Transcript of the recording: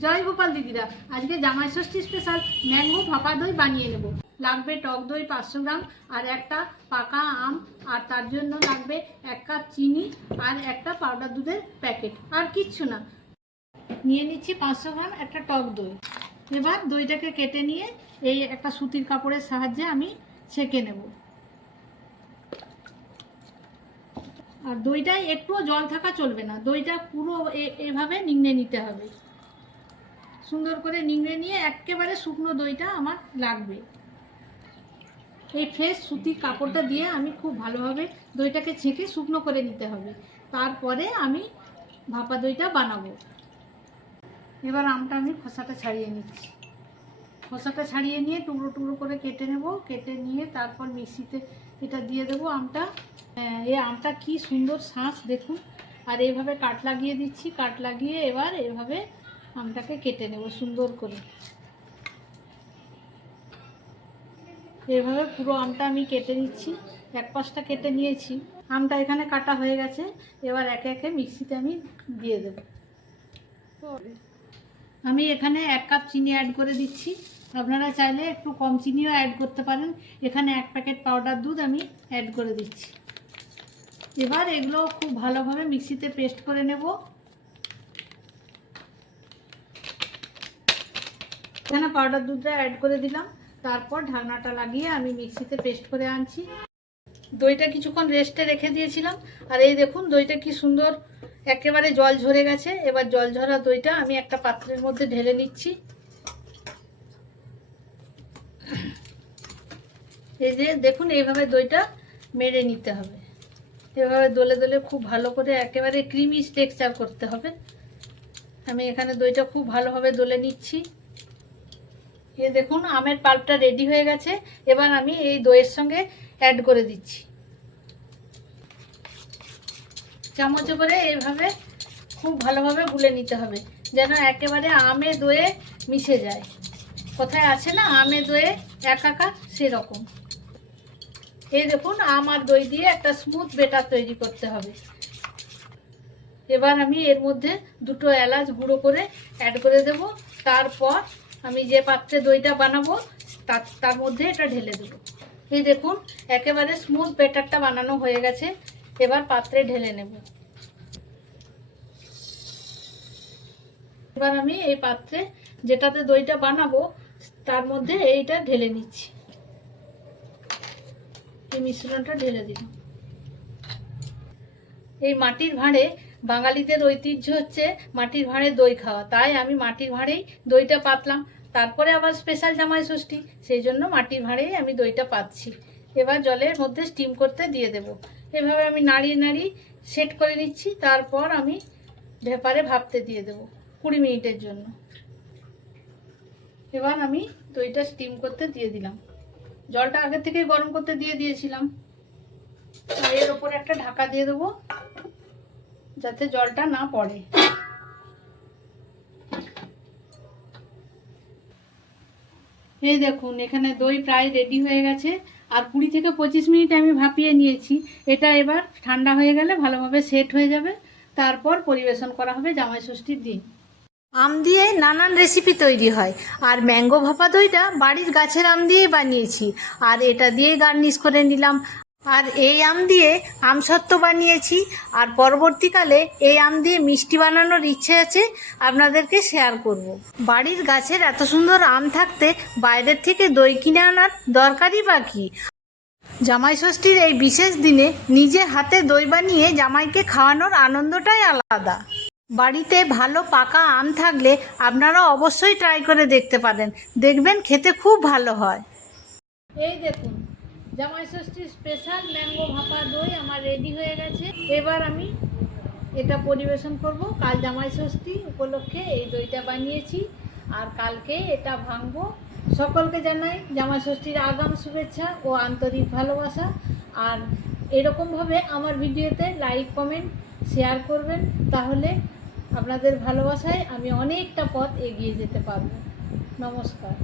জয় গোপাল দিদিরা, আজকে জামাই ষষ্ঠী স্পেশাল ম্যাঙ্গো ভাপা দই বানিয়ে নেব। লাগবে টক দই 500 গ্রাম আর একটা পাকা আম, আর তার জন্য লাগবে 1 কাপ চিনি আর একটা পাউডার দুধের প্যাকেট, আর কিচ্ছু না। নিয়ে নিচ্ছি 500 গ্রাম একটা টক দই। এবার দইটাকে কেটে নিয়ে এই একটা সুতির কাপড়ের সাহায্যে আমি ছেঁকে নেব। আর দইটায় একটুও জল থাকা চলবে না, দইটা পুরো এভাবে নিংড়ে নিতে হবে। সুন্দর করে নিংড়ে নিয়ে একেবারে শুকনো দইটা আমার লাগবে। এই ফ্রেশ সুতির কাপড়টা দিয়ে আমি খুব ভালোভাবে দইটাকে ছেঁকে শুকনো করে নিতে হবে, তারপরে আমি ভাপা দইটা বানাবো। এবার আমটা আমি খোসাটা ছাড়িয়ে নিচ্ছি। খোসাটা ছাড়িয়ে নিয়ে টুকরো টুকরো করে কেটে নেব। কেটে নিয়ে তারপর মিক্সিতে এটা দিয়ে দেবো আমটা। এই আমটা কি সুন্দর শাঁস দেখুন। আর এইভাবে কাট লাগিয়ে দিচ্ছি। কাট লাগিয়ে এবার এভাবে আমটাকে কেটে নেব সুন্দর করে। এভাবে পুরো আমটা আমি কেটে নিচ্ছি। এক পাশটা কেটে নিয়েছি, আমটা এখানে কাটা হয়ে গেছে। এবার একে একে মিক্সিতে আমি দিয়ে দেব। আমি এখানে 1 কাপ চিনি অ্যাড করে দিচ্ছি। আপনারা চাইলে একটু কম চিনিও অ্যাড করতে পারেন। এখানে 1 প্যাকেট পাউডার দুধ আমি অ্যাড করে দিচ্ছি। এবার এগুলো খুব ভালোভাবে মিক্সিতে পেস্ট করে নেব। এখানে পাউডার দুধটা অ্যাড করে দিলাম। তারপর ঢাকনাটা লাগিয়ে আমি মিক্সিতে পেস্ট করে আনছি। দইটা কিছুক্ষণ রেস্টে রেখে দিয়েছিলাম, আর এই দেখুন দইটা কি সুন্দর একেবারে জল ঝরে গেছে। এবার জল ঝরা দইটা আমি একটা পাত্রের মধ্যে ঢেলে নিচ্ছি। এই যে দেখুন, এইভাবে দইটা মেরে নিতে হবে। এভাবে দলে দলে খুব ভালো করে একেবারে ক্রিমি টেক্সচার করতে হবে। আমি এখানে দইটা খুব ভালোভাবে দলে নিচ্ছি। এই দেখুন আমের পাল্পটা রেডি হয়ে গেছে। এবার আমি এই দইয়ের সঙ্গে অ্যাড করে দিচ্ছি। চামচে করে এইভাবে খুব ভালোভাবে গুলে নিতে হবে, যেন একেবারে আমে দইয়ে মিশে যায়। কোথায় আছে না আমে দইয়ে একাকার, সেরকম। এই দেখুন আম আর দই দিয়ে একটা স্মুথ বেটার তৈরি করতে হবে। এবার আমি এর মধ্যে 2টো এলাচ গুঁড়ো করে অ্যাড করে দেব। তারপর আমি যে পাত্রে দইটা বানাবো তার মধ্যে এটা ঢেলে দেব। এই দেখুন একেবারে স্মুথ বেটারটা বানানো হয়ে গেছে। এবার পাত্রে ঢেলে নেব। এবার আমি এই পাত্রে যেটাতে দইটা বানাবো তার মধ্যে এইটা ঢেলে নিচ্ছি। এই মিশ্রণটা ঢেলে দিলাম। এই মাটির ভাঁড়ে বাঙালিদের ঐতিহ্য হচ্ছে মাটির ভাঁড়ে দই খাওয়া, তাই আমি মাটির ভাঁড়েই দইটা পাতলাম। তারপরে আবার স্পেশাল জামাই ষষ্ঠী, সেই জন্য মাটির ভাঁড়েই আমি দইটা পাচ্ছি। এবার জলের মধ্যে স্টিম করতে দিয়ে দেব। এভাবে আমি নাড়িয়ে নাড়িয়ে সেট করে নিচ্ছি। তারপর আমি ভেপারে ভাপতে দিয়ে দেব 20 মিনিটের জন্য। এবার আমি দইটা স্টিম করতে দিয়ে দিলাম। জলটা আগে থেকে গরম করতে দিয়ে দিয়েছিলাম। আর এর ওপরে একটা ঢাকা দিয়ে দেবো যাতে জলটা না পড়ে। এই দেখুন এখানে দই প্রায় রেডি হয়ে গেছে। আর 20 থেকে 25 মিনিট আমি ভাপিয়ে নিয়েছি। এটা এবার ঠান্ডা হয়ে গেলে ভালোভাবে সেট হয়ে যাবে। তারপর পরিবেশন করা হবে জামাই ষষ্ঠীর দিন। আম দিয়ে নানান রেসিপি তৈরি হয়, আর ম্যাঙ্গো ভাপা দইটা বাড়ির গাছের আম দিয়েই বানিয়েছি। আর এটা দিয়ে গার্নিশ করে নিলাম। আর এই আম দিয়ে আমসত্ত্ব বানিয়েছি। আর পরবর্তীকালে এই আম দিয়ে মিষ্টি বানানোর ইচ্ছে আছে, আপনাদেরকে শেয়ার করব। বাড়ির গাছের এত সুন্দর আম থাকতে বাইরের থেকে দই কিনে আনার দরকারই বা কী। জামাই ষষ্ঠীর এই বিশেষ দিনে নিজে হাতে দই বানিয়ে জামাইকে খাওয়ানোর আনন্দটাই আলাদা। বাড়িতে ভালো পাকা আম থাকলে আপনারা অবশ্যই ট্রাই করে দেখতে পারেন, দেখবেন খেতে খুব ভালো হয়। এই দেখুন জামাই ষষ্ঠীর স্পেশাল ম্যাঙ্গো ভাপা দই আমার রেডি হয়ে গেছে। এবার আমি এটা পরিবেশন করব। কাল জামাই ষষ্ঠী উপলক্ষে এই দইটা বানিয়েছি, আর কালকে এটা ভাঙবো। সকলকে জানাই জামাই ষষ্ঠীর আগাম শুভেচ্ছা ও আন্তরিক ভালোবাসা। আর এরকমভাবে আমার ভিডিওতে লাইক কমেন্ট শেয়ার করবেন, তাহলে আপনাদের ভালোবাসায় আমি অনেকটা পথ এগিয়ে যেতে পারবো। নমস্কার।